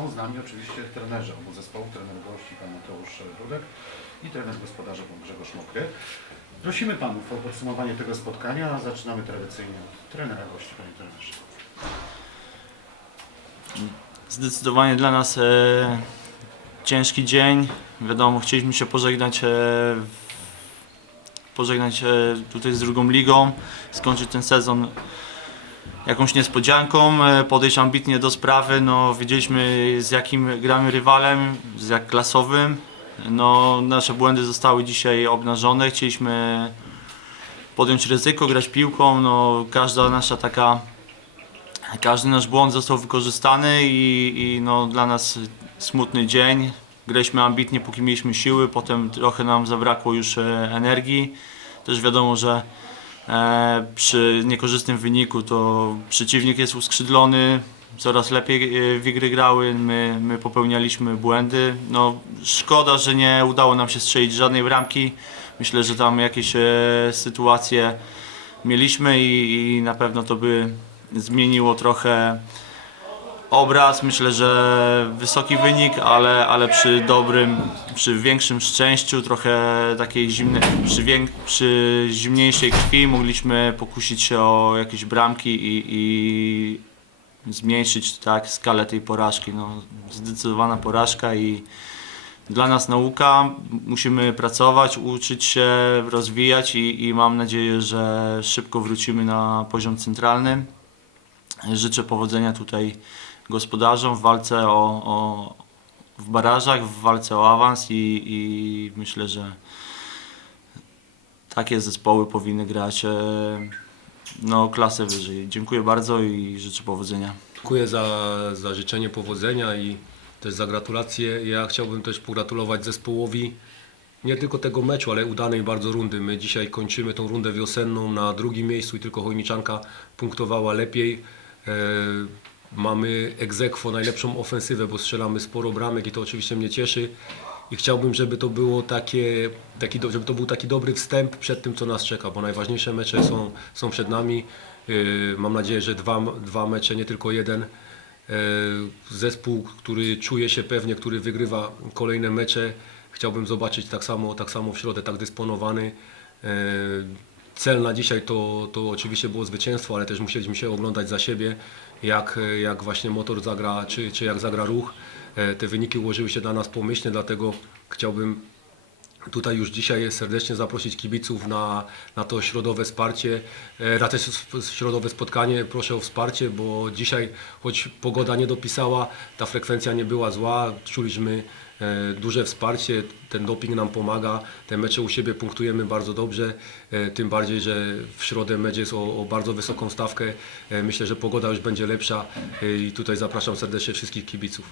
są z nami oczywiście trenerzy obu zespołów, trener gości pan Mateusz Dudek i trener gospodarza pan Grzegorz Mokry. Prosimy panów o podsumowanie tego spotkania, zaczynamy tradycyjnie od trenera gości, panie trenerze. Zdecydowanie dla nas e, ciężki dzień. Wiadomo, chcieliśmy się pożegnać, e, pożegnać e, tutaj z drugą ligą, skończyć ten sezon jakąś niespodzianką, e, podejść ambitnie do sprawy. No, wiedzieliśmy z jakim gramy rywalem, z jak klasowym. No, nasze błędy zostały dzisiaj obnażone. Chcieliśmy podjąć ryzyko, grać piłką. No, każda nasza taka każdy nasz błąd został wykorzystany i, i no, dla nas smutny dzień. Graliśmy ambitnie, póki mieliśmy siły, potem trochę nam zabrakło już e, energii. Też wiadomo, że przy niekorzystnym wyniku to przeciwnik jest uskrzydlony, coraz lepiej e, w gry grały, my, my popełnialiśmy błędy. No, szkoda, że nie udało nam się strzelić żadnej bramki. Myślę, że tam jakieś e, sytuacje mieliśmy i, i na pewno to by zmieniło trochę obraz. Myślę, że wysoki wynik, ale, ale przy dobrym, przy większym szczęściu, trochę takiej zimnej, przy, przy zimniejszej krwi mogliśmy pokusić się o jakieś bramki i, i zmniejszyć tak skalę tej porażki. No, zdecydowana porażka i dla nas nauka. Musimy pracować, uczyć się, rozwijać i, i mam nadzieję, że szybko wrócimy na poziom centralny. Życzę powodzenia tutaj gospodarzom w walce o, o w barażach, w walce o awans i, i myślę, że takie zespoły powinny grać e, no, klasę wyżej. Dziękuję bardzo i życzę powodzenia. Dziękuję za, za życzenie powodzenia i też za gratulacje. Ja chciałbym też pogratulować zespołowi nie tylko tego meczu, ale udanej bardzo rundy. My dzisiaj kończymy tą rundę wiosenną na drugim miejscu i tylko Chojniczanka punktowała lepiej. E, mamy aequo najlepszą ofensywę, bo strzelamy sporo bramek i to oczywiście mnie cieszy. I chciałbym, żeby to było takie, taki, żeby to był taki dobry wstęp przed tym, co nas czeka, bo najważniejsze mecze są, są przed nami. Yy, Mam nadzieję, że dwa, dwa mecze, nie tylko jeden. Yy, Zespół, który czuje się pewnie, który wygrywa kolejne mecze, chciałbym zobaczyć tak samo, tak samo w środę, tak dysponowany. Cel na dzisiaj to, to oczywiście było zwycięstwo, ale też musieliśmy się oglądać za siebie, jak, jak właśnie motor zagra, czy, czy jak zagra ruch. E, Te wyniki ułożyły się dla nas pomyślnie, dlatego chciałbym tutaj już dzisiaj serdecznie zaprosić kibiców na, na to środowe wsparcie, e, na sp- środowe spotkanie. Proszę o wsparcie, bo dzisiaj, choć pogoda nie dopisała, ta frekwencja nie była zła, czuliśmy duże wsparcie, ten doping nam pomaga, te mecze u siebie punktujemy bardzo dobrze, e, tym bardziej, że w środę mecz jest o, o bardzo wysoką stawkę. E, Myślę, że pogoda już będzie lepsza e, i tutaj zapraszam serdecznie wszystkich kibiców.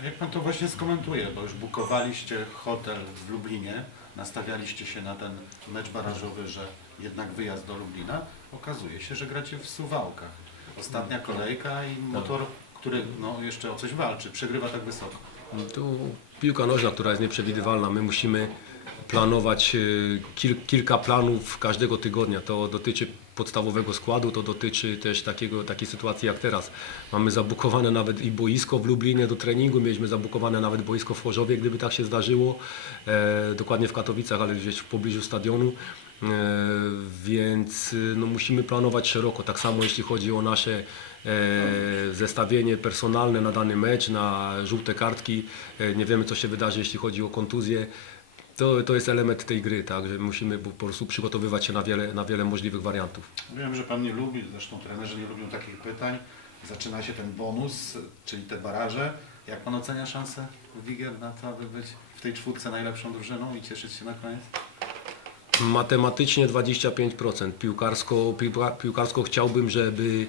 A jak pan to właśnie skomentuje, bo już bukowaliście hotel w Lublinie, nastawialiście się na ten mecz barażowy, że jednak wyjazd do Lublina, okazuje się, że gracie w Suwałkach. Ostatnia kolejka i motor, który no, jeszcze o coś walczy, przegrywa tak wysoko. To piłka nożna, która jest nieprzewidywalna. My musimy planować e, kil, kilka planów każdego tygodnia. To dotyczy podstawowego składu, to dotyczy też takiego, takiej sytuacji jak teraz. Mamy zabukowane nawet i boisko w Lublinie do treningu, mieliśmy zabukowane nawet boisko w Chorzowie, gdyby tak się zdarzyło, e, dokładnie w Katowicach, ale gdzieś w pobliżu stadionu. E, więc e, no, musimy planować szeroko. Tak samo jeśli chodzi o nasze zestawienie personalne na dany mecz, na żółte kartki. E, nie wiemy co się wydarzy jeśli chodzi o kontuzję. To, to jest element tej gry, tak, że musimy po prostu przygotowywać się na wiele, na wiele możliwych wariantów. Wiem, że pan nie lubi, zresztą trenerzy nie lubią takich pytań. Zaczyna się ten bonus, czyli te baraże. Jak pan ocenia szansę Wigier na to, aby być w tej czwórce najlepszą drużyną i cieszyć się na koniec? Matematycznie 25%. Piłkarsko, piłka, piłkarsko chciałbym, żeby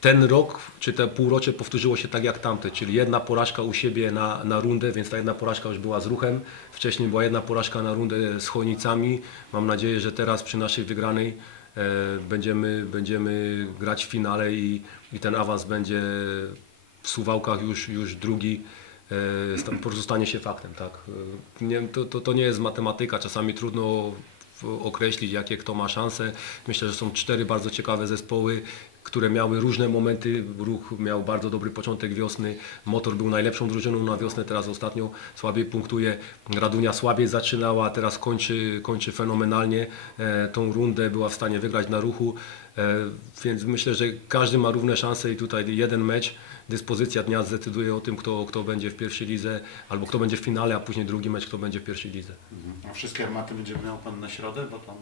ten rok, czy te półrocze powtórzyło się tak jak tamte, czyli jedna porażka u siebie na, na rundę, więc ta jedna porażka już była z ruchem. Wcześniej była jedna porażka na rundę z Chojnicami. Mam nadzieję, że teraz przy naszej wygranej e, będziemy, będziemy grać w finale i, i ten awans będzie w Suwałkach już, już drugi. e, się faktem. Tak? E, Nie, to, to, to nie jest matematyka, czasami trudno określić, jakie kto ma szanse. Myślę, że są cztery bardzo ciekawe zespoły. Które miały różne momenty. Ruch miał bardzo dobry początek wiosny. Motor był najlepszą drużyną na wiosnę, teraz ostatnio słabiej punktuje. Radunia słabiej zaczynała, teraz kończy, kończy fenomenalnie. E, tą rundę była w stanie wygrać na ruchu. E, Więc myślę, że każdy ma równe szanse i tutaj jeden mecz, dyspozycja dnia zdecyduje o tym, kto, kto będzie w pierwszej lidze, albo kto będzie w finale, a później drugi mecz, kto będzie w pierwszej lidze. A wszystkie armaty będzie miał Pan na środę, bo tam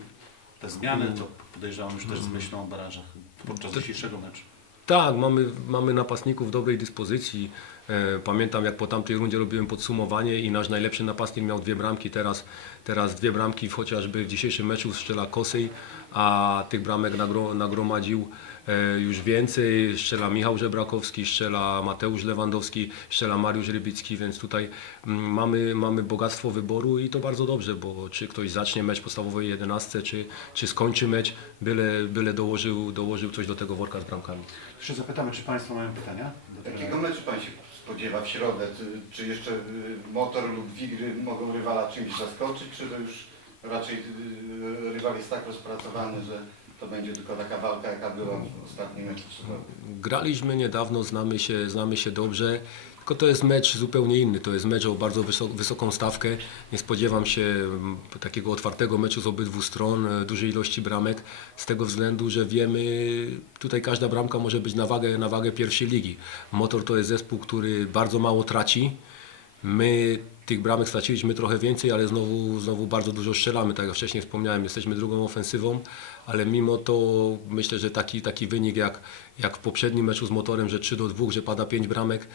te zmiany to podejrzewam już też z myślą o barażach podczas dzisiejszego meczu. Tak, mamy, mamy napastników w dobrej dyspozycji. E, Pamiętam jak po tamtej rundzie robiłem podsumowanie i nasz najlepszy napastnik miał dwie bramki, teraz, teraz dwie bramki chociażby w dzisiejszym meczu strzela Kosej, a tych bramek nagro, nagromadził e, już więcej. Strzela Michał Żebrakowski, strzela Mateusz Lewandowski, strzela Mariusz Rybicki, więc tutaj mm, mamy, mamy bogactwo wyboru i to bardzo dobrze, bo czy ktoś zacznie mecz podstawowej 11, czy, czy skończy mecz, byle, byle dołożył, dołożył coś do tego worka z bramkami. Jeszcze zapytamy, czy Państwo mają pytania? Jakiego meczu Pan się spodziewa w środę? Czy, czy jeszcze y, motor lub wigry mogą rywala czymś zaskoczyć, czy to już raczej y, rywal jest tak rozpracowany, że to będzie tylko taka walka, jaka była w ostatnim meczu? Graliśmy niedawno, znamy się, znamy się dobrze, tylko to jest mecz zupełnie inny. To jest mecz o bardzo wysok, wysoką stawkę. Nie spodziewam się mm, takiego otwartego meczu z obydwu stron, e, dużej ilości bramek, z tego względu, że wiemy, tutaj każda bramka może być na wagę, na wagę pierwszej ligi. Motor to jest zespół, który bardzo mało traci. My tych bramek straciliśmy trochę więcej, ale znowu, znowu bardzo dużo strzelamy. Tak jak wcześniej wspomniałem, jesteśmy drugą ofensywą, ale mimo to myślę, że taki, taki wynik jak, jak w poprzednim meczu z motorem, że 3 do 2, że pada 5 bramek,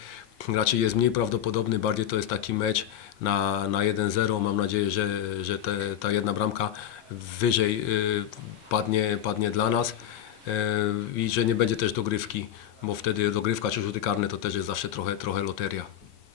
raczej jest mniej prawdopodobny. Bardziej to jest taki mecz na, na 1-0. Mam nadzieję, że, że te, ta jedna bramka wyżej y, padnie, padnie dla nas y, i że nie będzie też dogrywki, bo wtedy dogrywka czy rzuty karne to też jest zawsze trochę, trochę loteria.